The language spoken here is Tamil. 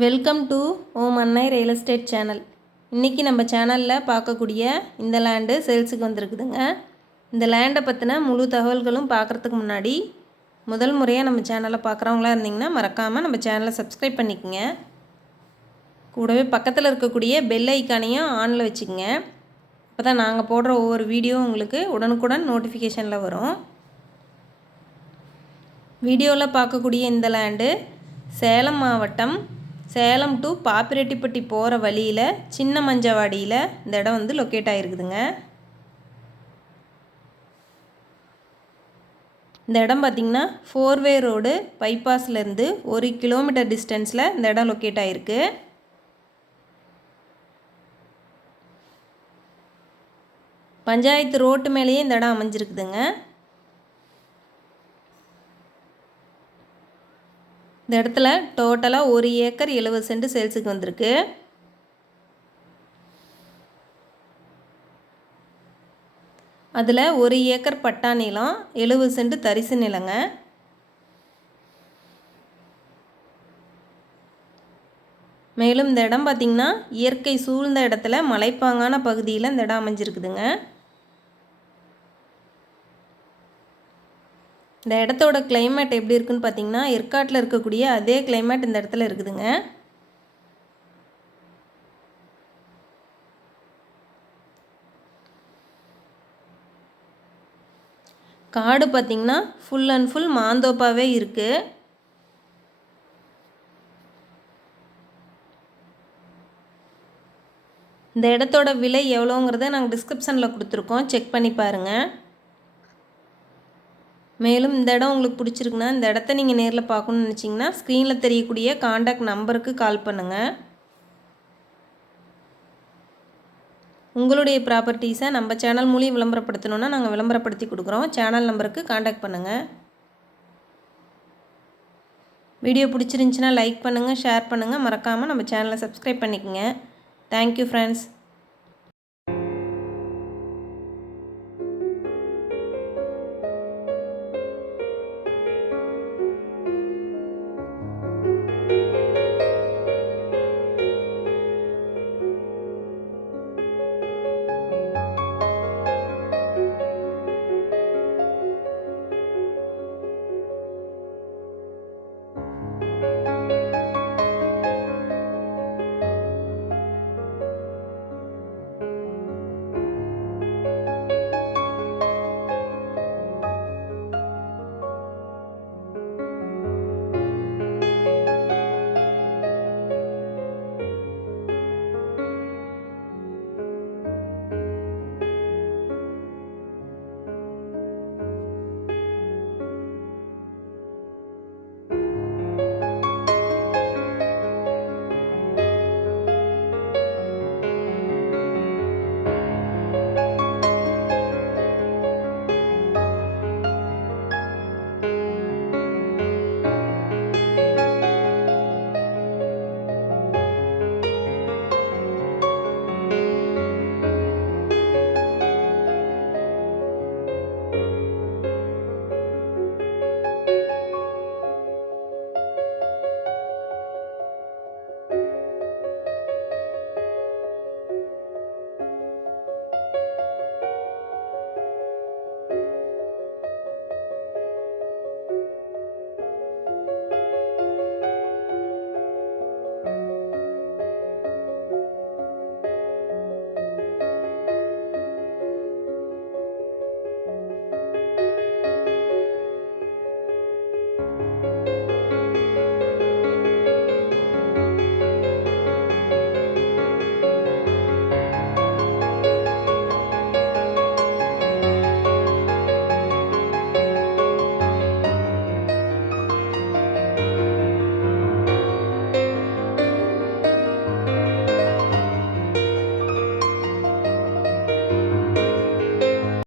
வெல்கம் டு ஓம் அன்னை ரியல் எஸ்டேட் சேனல். இன்றைக்கி நம்ம சேனலில் பார்க்கக்கூடிய இந்த லேண்டு சேல்ஸுக்கு வந்திருக்குதுங்க. இந்த லேண்டை பற்றின முழு தகவல்களும் பார்க்குறதுக்கு முன்னாடி முதல் முறையாக நம்ம சேனலை பார்க்குறவங்களா இருந்தீங்கன்னா மறக்காமல் நம்ம சேனலை சப்ஸ்கிரைப் பண்ணிக்கோங்க. கூடவே பக்கத்தில் இருக்கக்கூடிய பெல் ஐக்கானையும் ஆனில் வச்சுக்கோங்க. அப்போ தான் நாங்கள் போடுற ஒவ்வொரு வீடியோ உங்களுக்கு உடனுக்குடன் நோட்டிஃபிகேஷனில் வரும். வீடியோவில் பார்க்கக்கூடிய இந்த லேண்டு சேலம் மாவட்டம் சேலம் டு பாப்பிரெட்டிப்பட்டி போகிற வழியில் சின்ன மஞ்சவாடியில் இந்த இடம் வந்து லொக்கேட் ஆகிருக்குதுங்க. இந்த இடம் பார்த்திங்கன்னா 4-வே ரோடு பைபாஸ்லேருந்து 1 கிலோமீட்டர் டிஸ்டன்ஸில் இந்த இடம் லொக்கேட் ஆகிருக்கு. பஞ்சாயத்து ரோட்டு மேலேயே இந்த இடம் அமைஞ்சிருக்குதுங்க. இந்த இடத்துல டோட்டலாக 1 ஏக்கர் 70 சென்ட் சேல்ஸுக்கு வந்திருக்கு. அதில் 1 ஏக்கர் பட்டா நிலம், 70 சென்ட் தரிசு நிலங்க. மேலும் இந்த இடம் பார்த்திங்கன்னா இயற்கை சூழ்ந்த இடத்துல மலைப்பாங்கான பகுதியில் இந்த இடம் அமைஞ்சிருக்குதுங்க. இந்த இடத்தோட கிளைமேட் எப்படி இருக்குன்னு பார்த்தீங்கன்னா ஏற்காட்டில் இருக்கக்கூடிய அதே கிளைமேட் இந்த இடத்துல இருக்குதுங்க. காடு பார்த்திங்கன்னா ஃபுல் அண்ட் ஃபுல் மாந்தோப்பாகவே இருக்குது. இந்த இடத்தோட விலை எவ்வளோங்கிறத நாங்கள் டிஸ்கிரிப்ஷனில் கொடுத்துருக்கோம், செக் பண்ணி பாருங்கள். மேலும் இந்த இடம் உங்களுக்கு பிடிச்சிருக்குன்னா இந்த இடத்த நீங்கள் நேரில் பார்க்கணுன்னு நினச்சிங்கன்னா ஸ்க்ரீனில் தெரியக்கூடிய காண்டாக்ட் நம்பருக்கு கால் பண்ணுங்கள். உங்களுடைய ப்ராப்பர்ட்டிஸை நம்ம சேனல் மூலியம் விளம்பரப்படுத்தணுன்னா நாங்கள் விளம்பரப்படுத்தி கொடுக்குறோம். சேனல் நம்பருக்கு காண்டாக்ட் பண்ணுங்கள். வீடியோ பிடிச்சிருந்துச்சின்னா லைக் பண்ணுங்கள், ஷேர் பண்ணுங்கள், மறக்காமல் நம்ம சேனலை சப்ஸ்கிரைப் பண்ணிக்கோங்க. Thank you friends.